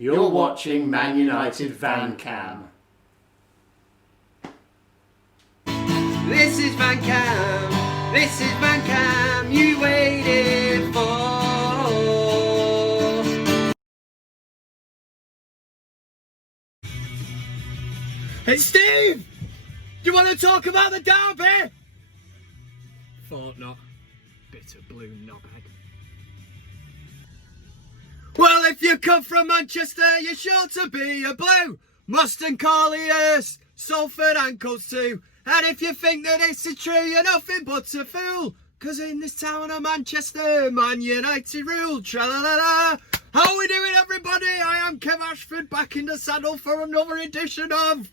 You're watching ManUtd VanCam. This is VanCam, this is VanCam you waited for. Hey Steve, do you want to talk about the derby? Thought not, bitter blue knobhead. Well, if you come from Manchester, you're sure to be a blue. Mustang Colliers, Salford ankles too. And if you think that this is true, you're nothing but a fool. Cause in this town of Manchester, Man Utd rule, tra-la-la-la. How are we doing, everybody? I am Kev Rashford, back in the saddle for another edition of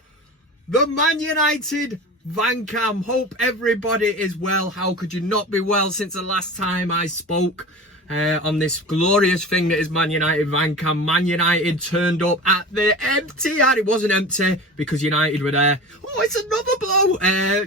the Man Utd VanCam. Hope everybody is well. How could you not be well since the last time I spoke on this glorious thing that is Man Utd VanCam? Man Utd turned up at the empty, and it wasn't empty because United were there. Oh, it's another blow.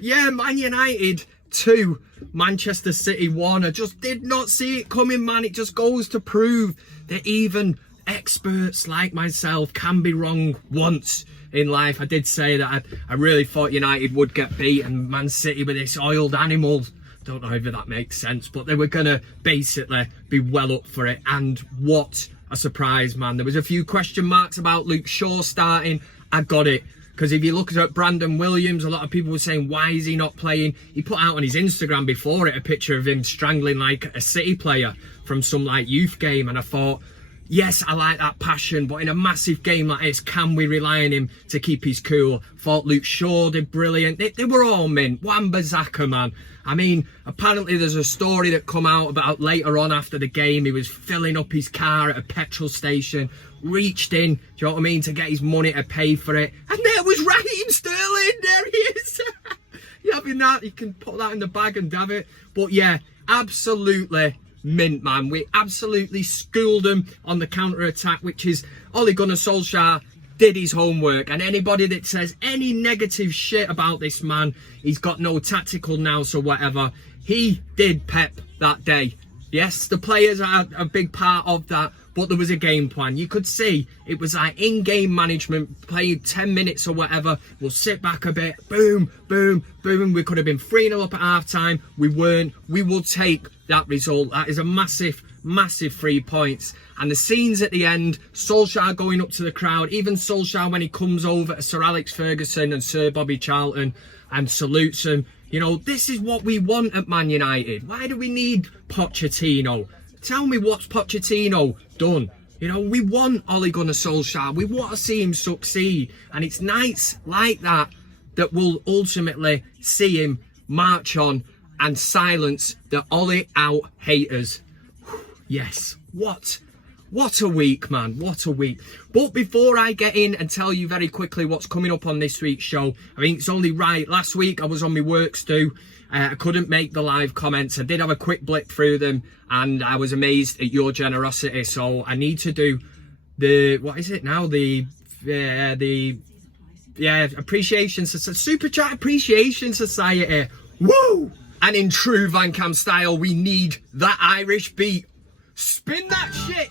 Yeah, Man Utd 2, Manchester City 1. I just did not see it coming, man. It just goes to prove that even experts like myself can be wrong once in life. I did say that I really thought United would get beat, and Man City with this oiled animal, don't know if that makes sense, but they were gonna basically be well up for it. And what a surprise, man. There was a few question marks about Luke Shaw starting. I got it, because if you look at Brandon Williams, a lot of people were saying, why is he not playing? He put out on his Instagram before it a picture of him strangling like a City player from some like youth game, and I thought, yes, I like that passion, but in a massive game like this, can we rely on him to keep his cool? Thought Luke Shaw did brilliant. They were all mint. Wan-Bissaka, man. I mean, apparently there's a story that come out about later on after the game. He was filling up his car at a petrol station, reached in, do you know what I mean, to get his money to pay for it. And there was Raheem Sterling. There he is. You having that? You can put that in the bag and have it. But yeah, absolutely mint, man. We absolutely schooled them on the counter-attack, which is Ole Gunnar Solskjaer did his homework. And anybody that says any negative shit about this man, he's got no tactical nous or whatever, he did Pep that day. Yes, the players are a big part of that, but there was a game plan. You could see it was like in-game management, played 10 minutes or whatever. We'll sit back a bit, boom, boom, boom. We could have been 3-0 up at half-time. We weren't. We will take that result. That is a massive, massive 3 points. And the scenes at the end, Solskjaer going up to the crowd, even Solskjaer when he comes over to Sir Alex Ferguson and Sir Bobby Charlton and salutes him. You know, this is what we want at Man United. Why do we need Pochettino? Tell me, what's Pochettino done? You know, we want Ole Gunnar Solskjaer. We want to see him succeed. And it's nights like that that will ultimately see him march on and silence the Ole out haters. Yes, what a week, man. What a week. But before I get in and tell you very quickly what's coming up on this week's show, I think it's only right. Last week I was on my works too. I couldn't make the live comments. I did have a quick blip through them, and I was amazed at your generosity. So I need to do the, what is it now? The appreciation society, super chat appreciation society. Woo! And in true VanCam style, we need that Irish beat. Spin that shit!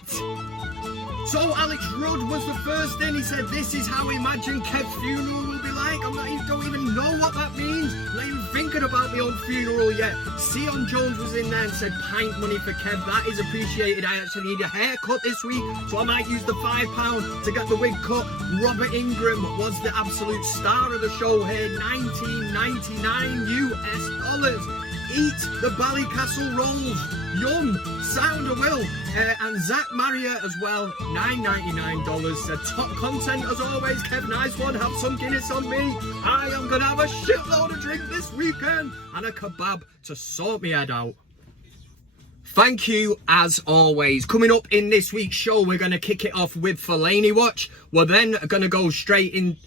So Alex Rudd was the first in. He said, this is how we imagine Kev's funeral will be like. Don't even know what that means. I'm not even thinking about my own funeral yet. Sion Jones was in there and said, pint money for Kev. That is appreciated. I actually need a haircut this week, so I might use the £5 to get the wig cut. Robert Ingram was the absolute star of the show here. $19.99 US. Eat the Ballycastle rolls. Yum. Sound of will. And Zach Marriott as well. $9.99. Top content as always. Kev, nice one. Have some Guinness on me. I am going to have a shitload of drink this weekend and a kebab to sort me head out. Thank you as always. Coming up in this week's show, we're going to kick it off with Fellaini Watch. We're then going to go straight in.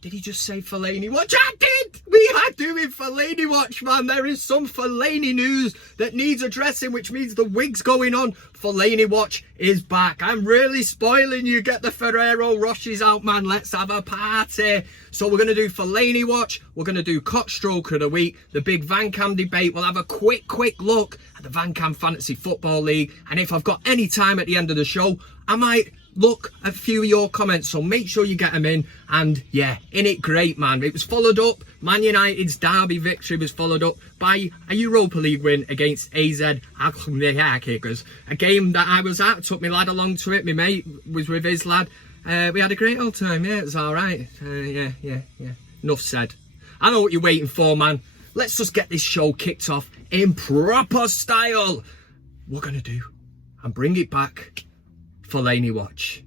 Did he just say Fellaini Watch? I did! We are doing Fellaini Watch, man. There is some Fellaini news that needs addressing, which means the wig's going on. Fellaini Watch is back. I'm really spoiling you. Get the Ferrero Rochers out, man. Let's have a party. So we're going to do Fellaini Watch. We're going to do CockStroker of the week. The big VanCam debate. We'll have a quick look at the VanCam Fantasy Football League. And if I've got any time at the end of the show, I might look at a few of your comments, so make sure you get them in. And yeah, innit great, man. It was followed up, Man United's derby victory was followed up by a Europa League win against AZ Kickers. A game that I was at, took my lad along to it, my mate was with his lad. We had a great old time, yeah, it was alright. Yeah. Enough said. I know what you're waiting for, man. Let's just get this show kicked off in proper style. We're gonna do and bring it back, Fellaini Watch.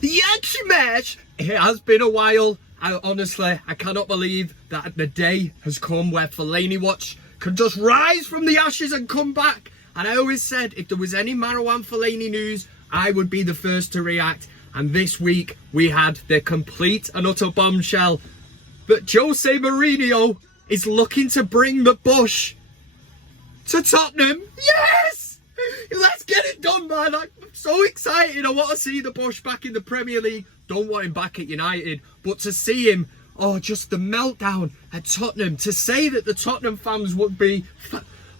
Yankee match! It has been a while. Honestly, I cannot believe that the day has come where Fellaini Watch can just rise from the ashes and come back. And I always said if there was any Marouane Fellaini news, I would be the first to react. And this week we had the complete and utter bombshell that Jose Mourinho is looking to bring the Bush to Tottenham. Yes! Let's get it done, man. I'm so excited. I want to see the Bush back in the Premier League. Don't want him back at United. But to see him, oh, just the meltdown at Tottenham. To say that the Tottenham fans would be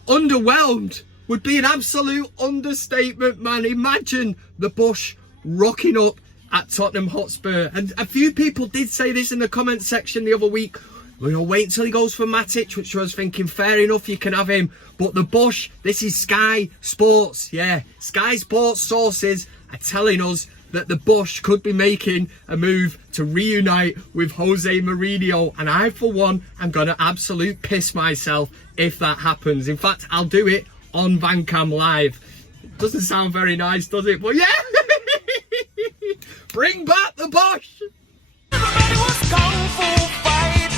underwhelmed would be an absolute understatement, man. Imagine the Bush rocking up at Tottenham Hotspur. And a few people did say this in the comment section the other week. We'll wait until he goes for Matic, which I was thinking, fair enough, you can have him. But the Bush, this is Sky Sports. Yeah, Sky Sports sources are telling us that the Bush could be making a move to reunite with Jose Mourinho. And I, for one, am going to absolute piss myself if that happens. In fact, I'll do it on VanCam Live. Doesn't sound very nice, does it? But yeah! Bring back the Bush! Everybody was kung fu fighting.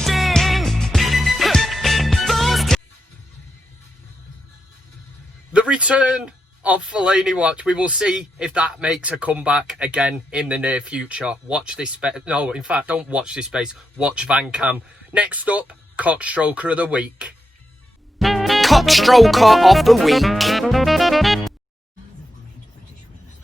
The return of Fellaini Watch. We will see if that makes a comeback again in the near future. Watch this space. No, in fact, don't watch this space. Watch VanCam. Next up, CockStroker of the Week. CockStroker of the Week.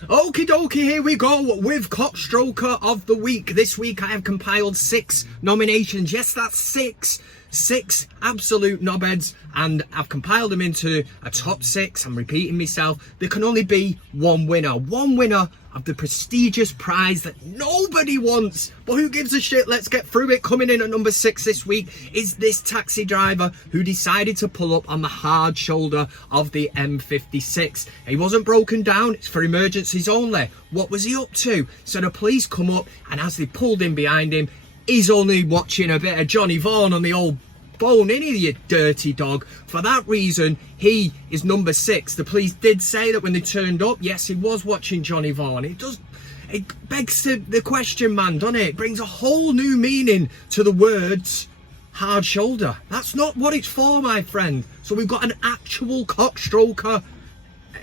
Okie dokie, here we go with CockStroker of the Week. This week I have compiled 6 nominations. Yes, that's 6. 6 absolute knobheads, and I've compiled them into a top 6. I'm repeating myself. There can only be one winner. One winner of the prestigious prize that nobody wants. But who gives a shit? Let's get through it. Coming in at number 6 this week is this taxi driver who decided to pull up on the hard shoulder of the M56. He wasn't broken down. It's for emergencies only. What was he up to? So the police come up, and as they pulled in behind him, he's only watching a bit of Johnny Vaughan on the old phone, innit, you dirty dog. For that reason, he is number 6. The police did say that when they turned up, yes, he was watching Johnny Vaughan. It begs the question, man, doesn't it? It brings a whole new meaning to the words hard shoulder. That's not what it's for, my friend. So we've got an actual CockStroker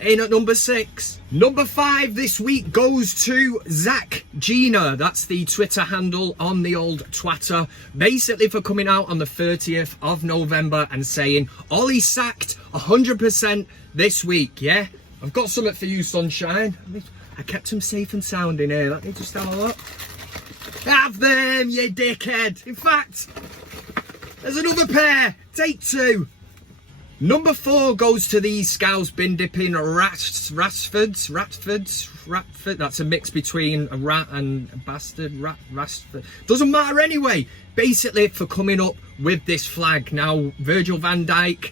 in at number 6. Number 5 this week goes to Zach Gina. That's the Twitter handle on the old Twitter. Basically for coming out on the 30th of November and saying, Ollie sacked 100% this week, yeah? I've got something for you, sunshine. I kept him safe and sound in here. Let me just have a look. Have them, you dickhead. In fact, there's another pair. Take 2. Number 4 goes to these Scouse bin dipping Rashfords. That's a mix between a rat and a bastard. Rashford. Doesn't matter anyway. Basically, for coming up with this flag. Now, Virgil van Dijk.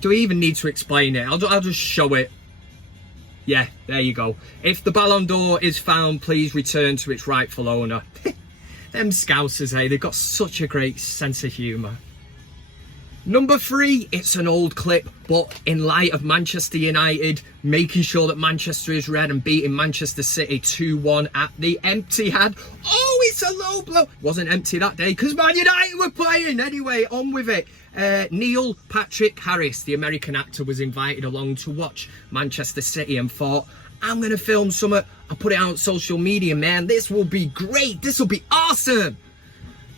Do we even need to explain it? I'll just show it. Yeah, there you go. If the Ballon d'Or is found, please return to its rightful owner. Them Scousers, eh? They've got such a great sense of humour. Number 3, it's an old clip, but in light of Manchester United making sure that Manchester is red and beating Manchester City 2-1 at the Etihad. Oh, it's a low blow. It wasn't empty that day because Man United were playing. Anyway, on with it. Neil Patrick Harris, the American actor, was invited along to watch Manchester City and thought, I'm going to film something. I'll put it out on social media, man. This will be great. This will be awesome.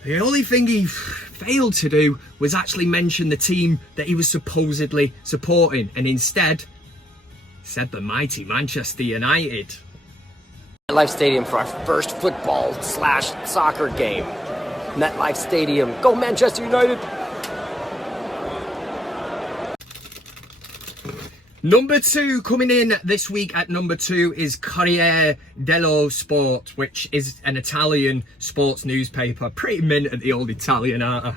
The only thing he failed to do was actually mention the team that he was supposedly supporting, and instead said the mighty Manchester United. MetLife Stadium for our first football/soccer game. MetLife Stadium, go Manchester United! Number 2, coming in this week at number 2 is Corriere dello Sport, which is an Italian sports newspaper. Pretty mint at the old Italian, aren't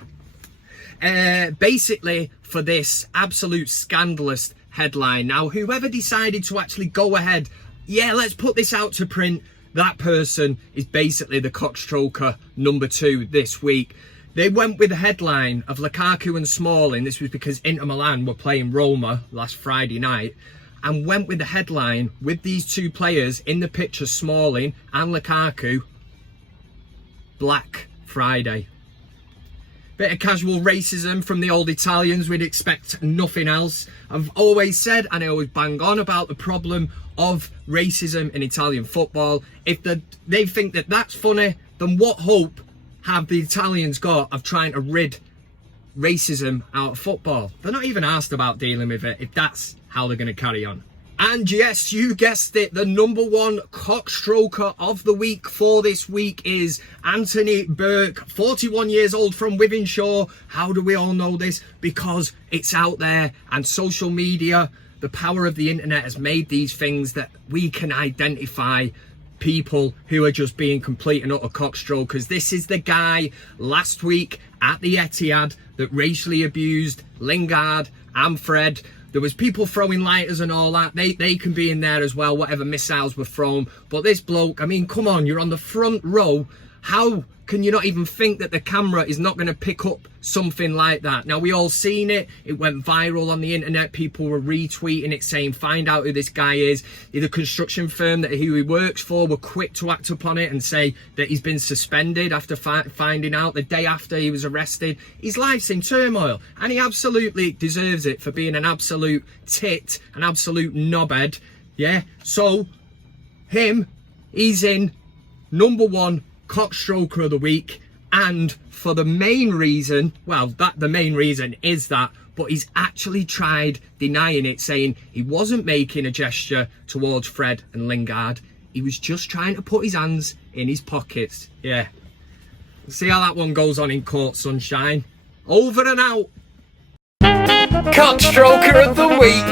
I? Basically, for this absolute scandalous headline. Now, whoever decided to actually go ahead, yeah, let's put this out to print, that person is basically the CockStroker number 2 this week. They went with the headline of Lukaku and Smalling. This was because Inter Milan were playing Roma last Friday night, and went with the headline with these two players in the picture, Smalling and Lukaku, Black Friday. Bit of casual racism from the old Italians. We'd expect nothing else. I've always said, and I always bang on about the problem of racism in Italian football. If they think that that's funny, then what hope have the Italians got of trying to rid racism out of football? They're not even asked about dealing with it if that's how they're going to carry on. And yes, you guessed it, the number 1 CockStroker of the week for this week is Anthony Burke, 41 years old from Wythenshawe. How do we all know this? Because it's out there, and social media, the power of the internet has made these things that we can identify people who are just being complete and utter cockstrokers. This is the guy last week at the Etihad that racially abused Lingard and Fred. There was people throwing lighters and all that. They can be in there as well, whatever missiles were thrown. But this bloke, I mean, come on, you're on the front row. How can you not even think that the camera is not going to pick up something like that? Now, we all seen it. It went viral on the internet. People were retweeting it, saying, find out who this guy is. The construction firm that who he works for were quick to act upon it and say that he's been suspended after finding out the day after he was arrested. His life's in turmoil, and he absolutely deserves it for being an absolute tit, an absolute knobhead. Yeah, so he's in number 1 CockStroker of the week, and for the main reason, well, the main reason is that, but he's actually tried denying it, saying he wasn't making a gesture towards Fred and Lingard. He was just trying to put his hands in his pockets. Yeah. See how that one goes on in court, sunshine. Over and out. CockStroker of the week.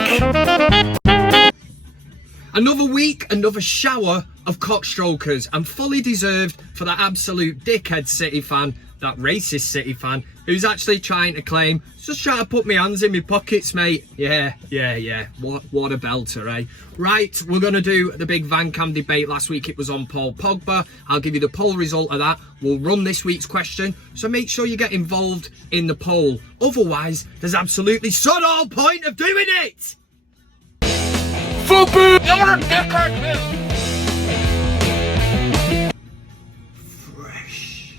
Another week, another shower of cockstrokers, and fully deserved for that absolute dickhead City fan, that racist City fan, who's actually trying to claim, just trying to put my hands in my pockets, mate. Yeah. What a belter, eh? Right, we're going to do the big VanCam debate. Last week it was on Paul Pogba. I'll give you the poll result of that. We'll run this week's question, so make sure you get involved in the poll. Otherwise, there's absolutely sod all point of doing it! Football! Fresh.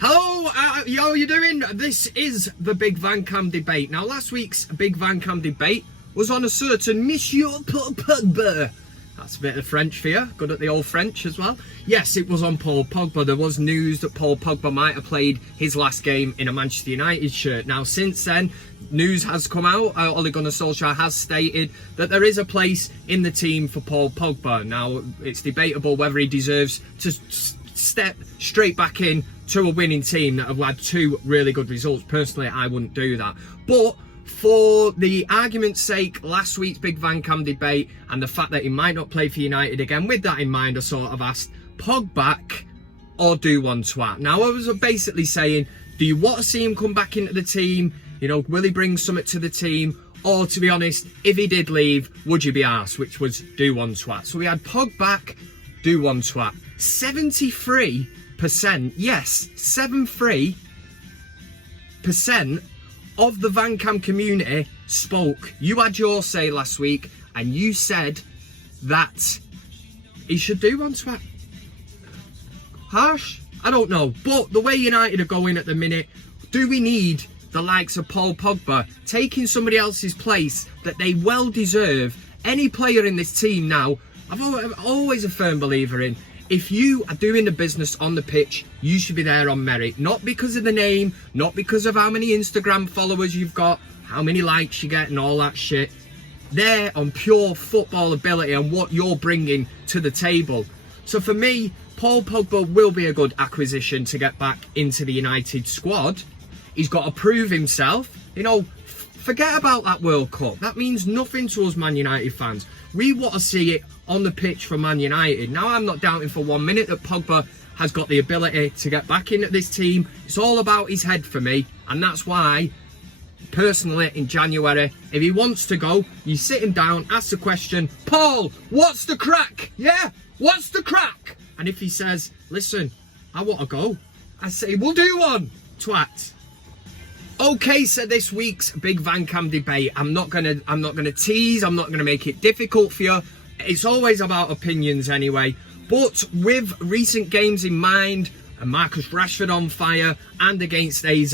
Hello, how are you doing? This is the big VanCam debate. Now, last week's big VanCam debate was on a certain Monsieur Pogba. That's a bit of French for you. Good at the old French as well. Yes, it was on Paul Pogba. There was news that Paul Pogba might have played his last game in a Manchester United shirt. Now, since then, news has come out. Ole Gunnar Solskjaer has stated that there is a place in the team for Paul Pogba. Now, it's debatable whether he deserves to step straight back in to a winning team that have had 2 really good results. Personally, I wouldn't do that. But for the argument's sake, last week's big VanCam debate and the fact that he might not play for United again, with that in mind, I sort of asked, Pog back or do one twat? Now, I was basically saying, do you want to see him come back into the team? You know, will he bring something to the team? Or, to be honest, if he did leave, would you be arsed? Which was do one twat. So we had Pog back, do one twat. 73%, yes, 73% of the VanCam community spoke. You had your say last week, and you said that he should do one twat. Harsh? I don't know. But the way United are going at the minute, do we need the likes of Paul Pogba taking somebody else's place that they well deserve? Any player in this team now, I'm always a firm believer in, if you are doing the business on the pitch, you should be there on merit. Not because of the name, not because of how many Instagram followers you've got, how many likes you get and all that shit. There on pure football ability and what you're bringing to the table. So for me, Paul Pogba will be a good acquisition to get back into the United squad. He's got to prove himself. You know, Forget about that World Cup. That means nothing to us Man United fans. We want to see it on the pitch for Man United. Now, I'm not doubting for 1 minute that Pogba has got the ability to get back into this team. It's all about his head for me, and that's why, personally, in January, if he wants to go, you sit him down, ask the question, Paul, what's the crack? Yeah, what's the crack? And if he says, listen, I want to go, I say, we'll do one, twat. Okay, so this week's Big VanCam debate, I'm not gonna tease, I'm not gonna make it difficult for you. It's always about opinions anyway. But with recent games in mind, and Marcus Rashford on fire, and against AZ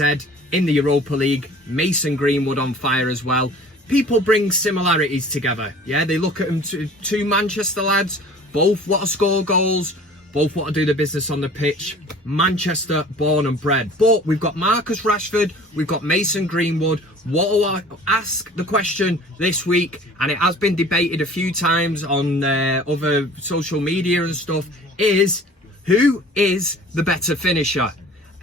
in the Europa League, Mason Greenwood on fire as well, people bring similarities together. Yeah, they look at them, two Manchester lads, both want to score goals, both want to do the business on the pitch. Manchester born and bred. But we've got Marcus Rashford, we've got Mason Greenwood. What do I ask the question this week? And it has been debated a few times on other social media and stuff. Is who is the better finisher?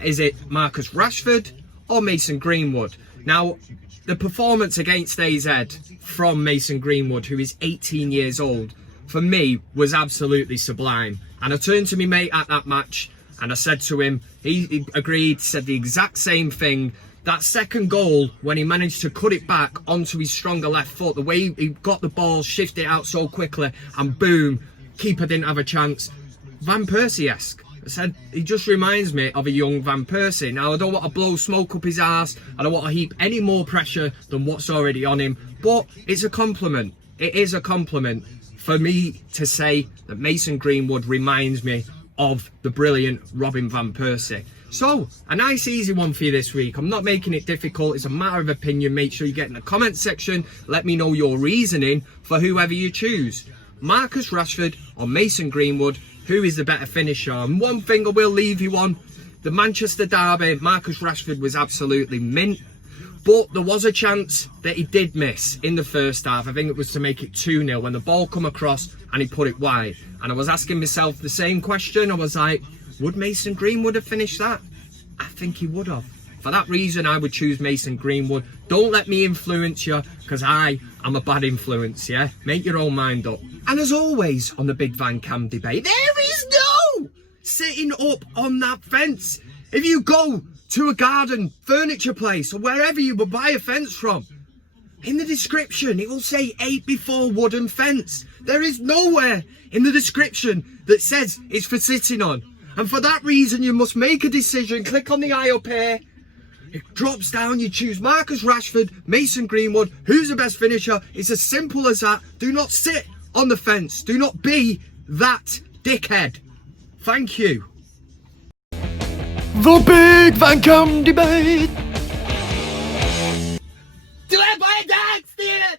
Is it Marcus Rashford or Mason Greenwood? Now, the performance against AZ from Mason Greenwood, who is 18 years old, for me was absolutely sublime. And I turned to my mate at that match and I said to him, he agreed, said the exact same thing. That second goal, when he managed to cut it back onto his stronger left foot, the way he got the ball, shifted it out so quickly, and boom, keeper didn't have a chance. Van Persie-esque. I said, he just reminds me of a young Van Persie. Now, I don't want to blow smoke up his arse. I don't want to heap any more pressure than what's already on him. But it's a compliment. It is a compliment for me to say that Mason Greenwood reminds me of the brilliant Robin Van Persie. So, a nice easy one for you this week. I'm not making it difficult. It's a matter of opinion. Make sure you get in the comment section. Let me know your reasoning for whoever you choose. Marcus Rashford or Mason Greenwood, who is the better finisher? And one thing I will leave you on, the Manchester derby, Marcus Rashford was absolutely mint. But there was a chance that he did miss in the first half. I think it was to make it 2-0 when the ball come across and he put it wide. And I was asking myself the same question. I was like, would Mason Greenwood have finished that? I think he would have. For that reason, I would choose Mason Greenwood. Don't let me influence you, because I am a bad influence, yeah? Make your own mind up. And as always on the Big VanCam debate, there is no sitting up on that fence. If you go to a garden furniture place or wherever you would buy a fence from, in the description it will say 8x4 wooden fence. There is nowhere in the description that says it's for sitting on. And for that reason you must make a decision. Click on the eye up here. It drops down, you choose Marcus Rashford, Mason Greenwood, who's the best finisher. It's as simple as that. Do not sit on the fence. Do not be that dickhead. Thank you. The Big VanCam Debate. Do I buy a dance, Steven?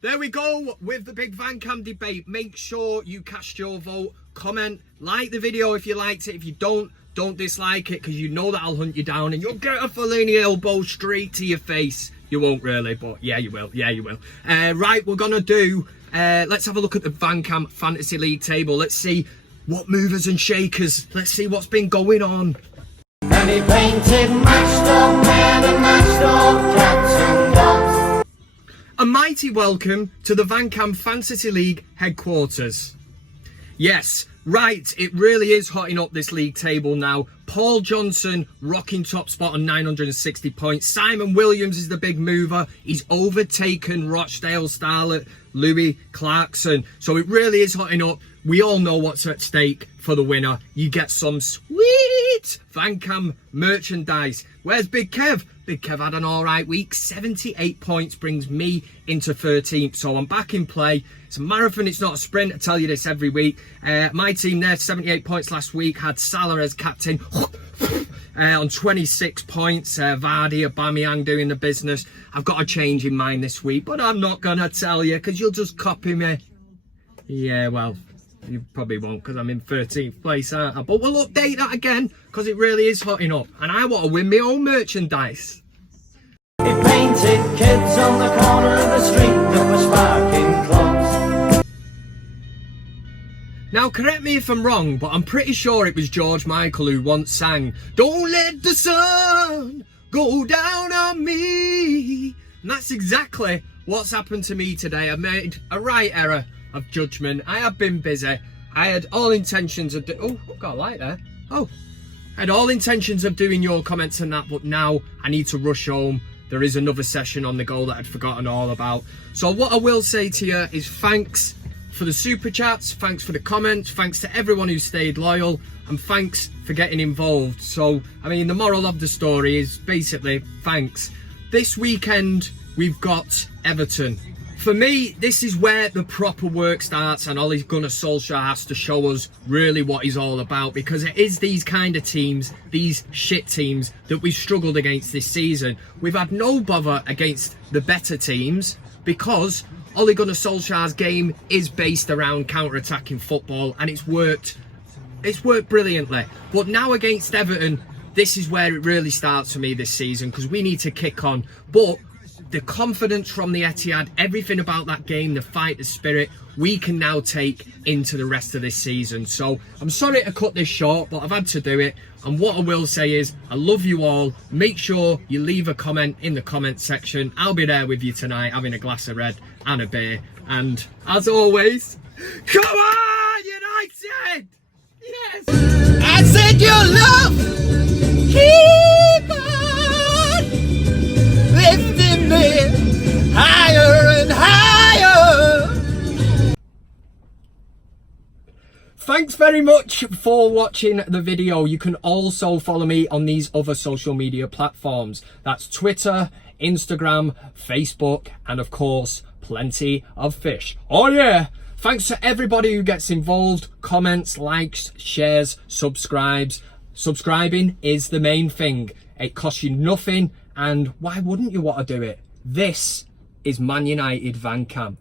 There we go with the Big VanCam debate. Make sure you cast your vote. Comment, like the video if you liked it. If you don't dislike it, because you know that I'll hunt you down and you'll get a Fellaini elbow straight to your face. You won't really, but yeah, you will. Yeah, you will. Right, we're gonna do. Let's have a look at the VanCam Fantasy League table. Let's see what movers and shakers. Let's see what's been going on. And he painted matched-up men and matched-up cats and dogs. A mighty welcome to the VanCam Fantasy League headquarters. Yes, right, it really is hotting up this league table now. Paul Johnson rocking top spot on 960 points. Simon Williams is the big mover. He's overtaken Rochdale starlet Louis Clarkson. So it really is hotting up. We all know what's at stake for the winner. You get some sweet VanCam merchandise. Where's Big Kev? Big Kev had an alright week. 78 points brings me into 13th. So I'm back in play. It's a marathon, it's not a sprint. I tell you this every week. My team there, 78 points last week. Had Salah as captain on 26 points. Vardy, Aubameyang doing the business. I've got a change in mind this week, but I'm not going to tell you because you'll just copy me. Yeah, well, you probably won't because I'm in 13th place, aren't I? But we'll update that again because it really is hotting up. And I want to win my own merchandise. He painted kids on the corner of the street that were sparking clocks. Now, correct me if I'm wrong, but I'm pretty sure it was George Michael who once sang, "Don't let the sun go down on me. And that's exactly what's happened to me today. I made a right error of judgment. I have been busy. I had all intentions of oh, I've got a light there. Oh, I had all intentions of doing your comments and that, but now I need to rush home. There is another session on the go that I'd forgotten all about. So what I will say to you is thanks for the super chats, thanks for the comments, thanks to everyone who stayed loyal, and thanks for getting involved. So, I mean, the moral of the story is basically thanks. This weekend, we've got Everton. For me, this is where the proper work starts, and Ole Gunnar Solskjaer has to show us really what he's all about, because it is these kind of teams, these shit teams, that we've struggled against this season. We've had no bother against the better teams because Ole Gunnar Solskjaer's game is based around counter-attacking football, and it's worked brilliantly. But now against Everton, this is where it really starts for me this season, because we need to kick on. But the confidence from the Etihad, everything about that game, the fight, the spirit, we can now take into the rest of this season. So I'm sorry to cut this short, but I've had to do it. And what I will say is, I love you all. Make sure you leave a comment in the comment section. I'll be there with you tonight, having a glass of red and a beer. And as always, come on, United! Yes! I said your love, keep on lifting me higher and higher. Thanks very much for watching the video. You can also follow me on these other social media platforms. That's Twitter, Instagram, Facebook, and of course, plenty of fish. Oh yeah! Thanks to everybody who gets involved, comments, likes, shares, subscribes. Subscribing is the main thing. It costs you nothing, and why wouldn't you want to do it? This is Man Utd VanCam.